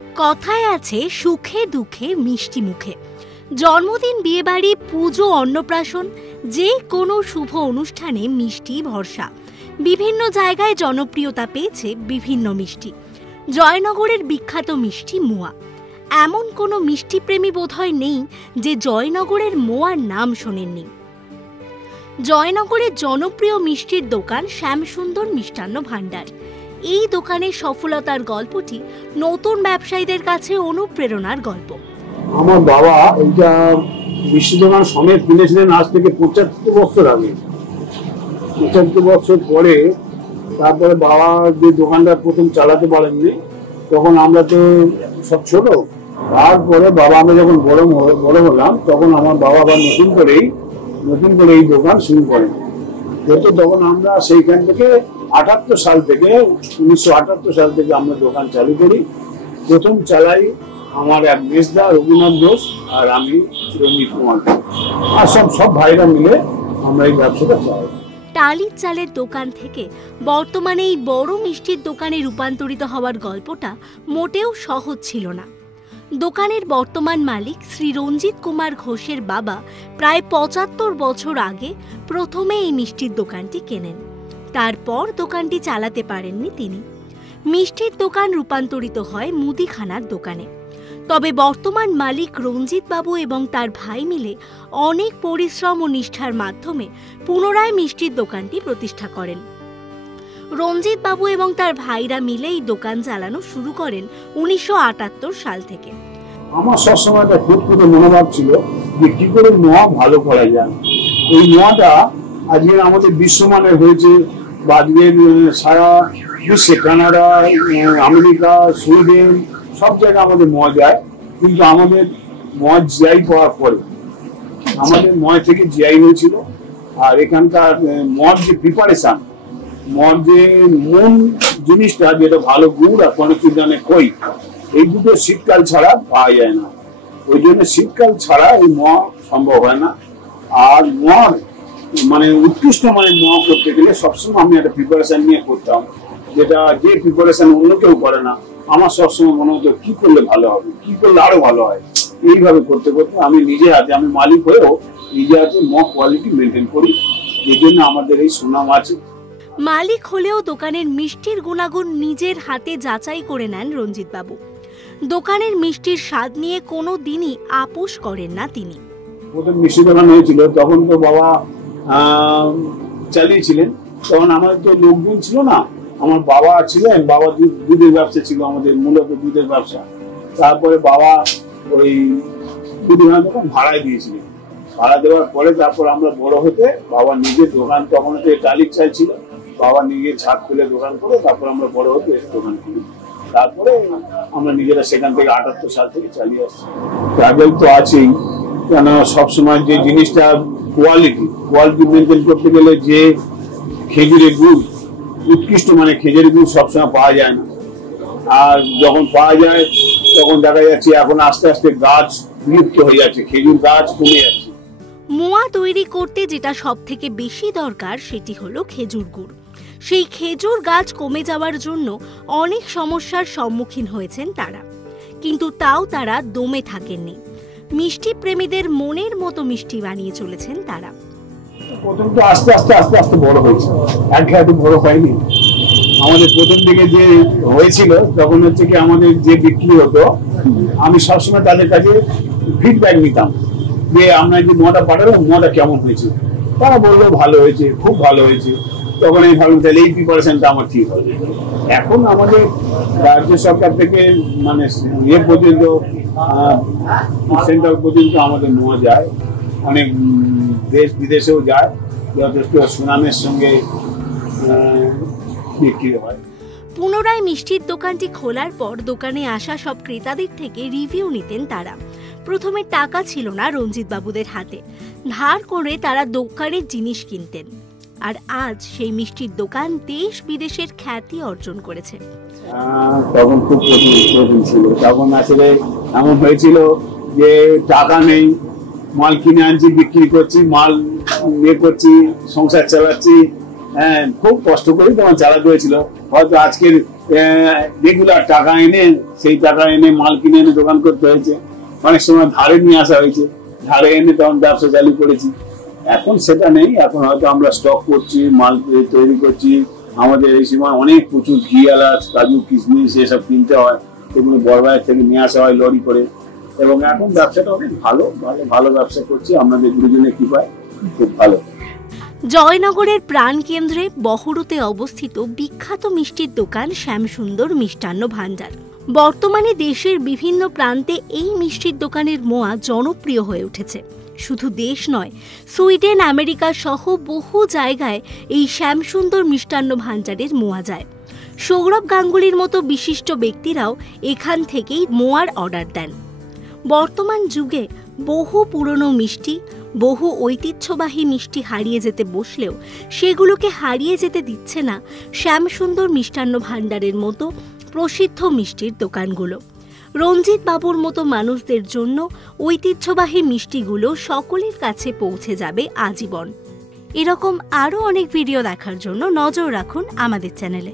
কথায় আছে সুখে দুঃখে মিষ্টি মুখে। জন্মদিন, বিয়েবাড়ি, পুজো, অন্নপ্রাশন, যে কোনো শুভ অনুষ্ঠানে মিষ্টি ভরসা। বিভিন্ন জায়গায় জনপ্রিয়তা পেয়েছে বিভিন্ন মিষ্টি। জয়নগরের বিখ্যাত মিষ্টি মোয়া। এমন কোনো মিষ্টিপ্রেমী বোধহয় নেই যে জয়নগরের মোয়ার নাম শোনেননি। জয়নগরের জনপ্রিয় মিষ্টির দোকান শ্যামসুন্দর মিষ্টান্ন ভাণ্ডার। এই দোকানের সফলতার গল্পটি নতুন ব্যবসায়ীদের কাছে অনুপ্রেরণার গল্প। আমার বাবা এইটা মিষ্টি দোকান সমেত কিনেছিলেন আজ থেকে ৭৫ বছর আগে। ৭৫ বছর পরে তারপরে বাবা যে দোকানটা প্রথম চালাতে পারেননি, তখন আমরা তো সব ছোট। তারপরে বাবা আমরা যখন বড় হলাম, তখন আমার বাবা আবার নতুন করে এই দোকান শুরু করেন। যেহেতু তখন আমরা সেইখান থেকে ৭৮ সাল থেকে ১৯৭৮ সাল থেকে আমরা দোকান চালু করি। প্রথম চালাই আমার এক মেজদা রঘুনাথ ঘোষ আর আমি রঞ্জিত কুমার, আর সব ভাইরা মিলে আমরা এই ব্যবসাটা চালাই। টালির চালের দোকান থেকে বর্তমানে এই বড় মিষ্টির দোকানে রূপান্তরিত হওয়ার গল্পটা মোটেও সহজ ছিল না। দোকানের বর্তমান মালিক শ্রী রঞ্জিত কুমার ঘোষের বাবা প্রায় ৭৫ বছর আগে প্রথমে এই মিষ্টির দোকানটি কেনেন। তারপর দোকানটি চালাতে পারেননি তিনি। মিষ্টির দোকান রূপান্তরিত হয় মুদিখানার দোকানে। তবে বর্তমান মালিক রঞ্জিত বাবু এবং তার ভাই মিলে অনেক পরিশ্রম ও নিষ্ঠার মাধ্যমে পুনরায় মিষ্টির দোকানটি প্রতিষ্ঠা করেন। রঞ্জিত বাবু এবং তার ভাইরা মিলে এই দোকান চালানো শুরু করেন ১৯৭৮ সাল থেকে। আমার সবসময় একটা খুব মনোভাব ছিল যে কি করে নোয়া ভালো করা যায়। এই নোয়াটা আজকে আমাদের বিশ্বমানের হয়েছে, বা আজকের সারা বিশ্বে কানাডা, আমেরিকা, সুইডেন সব জায়গায় আমাদের মদ যায়। কিন্তু আমাদের মদ জিআই পাওয়ার পরে, আমাদের মদ থেকে জিআই হয়েছিল। আর এখানকার মদ যে প্রিপারেশন, মদ যে মূল জিনিসটা, যেটা ভালো গুড় আর কনচুদানে খই, এই দুটো শীতকাল ছাড়া পাওয়া যায় না। ওই জন্য শীতকাল ছাড়া এই মদ সম্ভব হয় না। আর মদ মানে উৎকৃষ্ট মানের মদ করতে গেলে সবসময় আমি একটা প্রিপারেশন নিয়ে করতাম, যেটা যে প্রিপারেশন অন্য কেউ করে না। আমার সবসময় মনে হতো কি করলে ভালো হবে, কি করলে আরো ভালো হয়। এইভাবে করতে করতে আমি নিজে হাতে, আমি মালিক হয়েও নিজে হাতে মদ কোয়ালিটি মেনটেন করি, এই জন্য আমাদের এই সুনাম আছে। মালিক হলেও দোকানের মিষ্টির গুণাগুণ নিজের হাতে যাচাই করে নেন রঞ্জিত বাবু। দোকানের মিষ্টির স্বাদ নিয়ে কোনো দিনই আপোষ করেন না তিনি। প্রথম মিষ্টি দোকান হয়েছিল তখন তো বাবা চালিয়েছিলেন, তখন আমাদের তো লোকজন ছিল না। আমার বাবা ছিলেন, বাবা দুধের ব্যবসা ছিল, আমাদের মূলত দুধের ব্যবসা। তারপরে বাবা ওই দুধের দোকান ভাড়ায় দিয়েছিলেন। ভাড়া দেওয়ার পরে তারপর আমরা বড় হতে বাবা নিজের দোকান, তখন তো টালির চাল ছিল, বাবা নিজে ছাদ খুলে দোকান করে তারপর আমরা বড় হতে দোকান খুলি। তারপরে আমরা নিজেরা সেখান থেকে ৭৮ সাল থেকে চালিয়ে আসছি। ট্রাভেল তো আছেই, কেন সবসময় যে জিনিসটা কোয়ালিটি মেনটেন করতে গেলে যে খেজুরের গুড়, উৎকৃষ্ট মানে খেজুরের গুড় সবসময় পাওয়া যায় না। আর যখন পাওয়া যায় তখন দেখা যাচ্ছে এখন আস্তে আস্তে গাছ বিলুপ্ত হয়ে যাচ্ছে, খেজুর গাছ কমে যাচ্ছে। মোয়া তৈরি করতে যেটা সব থেকে বেশি দরকার সেটি হলো খেজুর গুড়। সেই খেজুর গাছ কমে যাওয়ার জন্য অনেক সমস্যার সম্মুখীন হয়েছেন তারা, কিন্তু তাও তারা দমে থাকেননি। মিষ্টি প্রেমীদের মনের মতো মিষ্টি বানিয়ে চলেছেন তারা। প্রথম তো আস্তে আস্তে বড় হয়েছে, একঘেয়ে বড় হয়নি। আমাদের প্রথম দিকে যে হয়েছিল তখন হচ্ছে কি, আমাদের যে বিক্রি হতো আমি সবসময় তাদের কাছে ফিডব্যাক নিতাম যে আমরা যে মোয়াটা পাঠালাম, মোয়াটা কেমন হয়েছে। তারা বললো ভালো হয়েছে, খুব ভালো হয়েছে। তখন আমি ভাবলাম তাহলে এই প্রিপারেশনটা আমার ঠিক হবে। এখন আমাদের রাজ্য সরকার থেকে মানে ইয়ে পর্যন্ত, সেন্ট্রাল পর্যন্ত আমাদের মোয়া যায়, অনেক দেশ বিদেশেও যায়, যথেষ্ট সুনামের সঙ্গে বিক্রি হয়। পুনরায় মিষ্টির দোকানটি খোলার পর দোকানে আসা সব ক্রেতাদের থেকে রিভিউ নিতেন তারা। প্রথমে টাকা ছিল না রঞ্জিত বাবুদের হাতে, ধার করে তারা দোকানের জিনিস কিনতেন। আর আজ সেই মিষ্টির দোকান দেশ বিদেশের খ্যাতি অর্জন করেছে। তখন খুব কঠিন ছিল। তখন আসলে এমন হয়েছিল যে টাকা নেই, মাল কিনে আনছি, বিক্রি করছি, মাল ইয়ে করছি, সংসার চালাচ্ছি। হ্যাঁ, খুব কষ্ট করে তখন চালাতে হয়েছিল। হয়তো আজকের রেগুলার টাকা এনে সেই টাকা এনে মাল কিনে এনে দোকান করতে হয়েছে, অনেক সময় ধারে নিয়ে আসা হয়েছে, ধারে এনে তখন ব্যবসা চালু করেছি। এখন সেটা নেই, এখন হয়তো আমরা স্টক করছি, মাল তৈরি করছি। আমাদের এই সময় অনেক প্রচুর ঘি, এলাচ, কাজু, কিশমিশ এসব কিনতে হয়, সেগুলো বড়বাজার থেকে নিয়ে আসা হয় লরি করে। এবং এখন ব্যবসাটা অনেক ভালো ভালো ভালো ব্যবসা করছি আমাদের গুরুজনের কৃপায়, খুব ভালো। জয়নগরের প্রাণকেন্দ্রে বহরুতে অবস্থিত বিখ্যাত মিষ্টির দোকান শ্যামসুন্দর মিষ্টান্ন ভাণ্ডার। বর্তমানে দেশের বিভিন্ন প্রান্তে এই মিষ্টির দোকানের মোয়া জনপ্রিয় হয়ে উঠেছে। শুধু দেশ নয়, সুইডেন, আমেরিকা সহ বহু জায়গায় এই শ্যামসুন্দর মিষ্টান্ন ভাণ্ডারের মোয়া যায়। সৌরভ গাঙ্গুলির মতো বিশিষ্ট ব্যক্তিরাও এখান থেকেই মোয়ার অর্ডার দেন। বর্তমান যুগে বহু পুরনো মিষ্টি, বহু ঐতিহ্যবাহী মিষ্টি হারিয়ে যেতে বসলেও সেগুলোকে হারিয়ে যেতে দিচ্ছে না শ্যামসুন্দর মিষ্টান্ন ভাণ্ডারের মতো প্রসিদ্ধ মিষ্টির দোকানগুলো। রঞ্জিত বাবুর মতো মানুষদের জন্য ঐতিহ্যবাহী মিষ্টিগুলো সকলের কাছে পৌঁছে যাবে আজীবন। এরকম আরও অনেক ভিডিও দেখার জন্য নজর রাখুন আমাদের চ্যানেলে।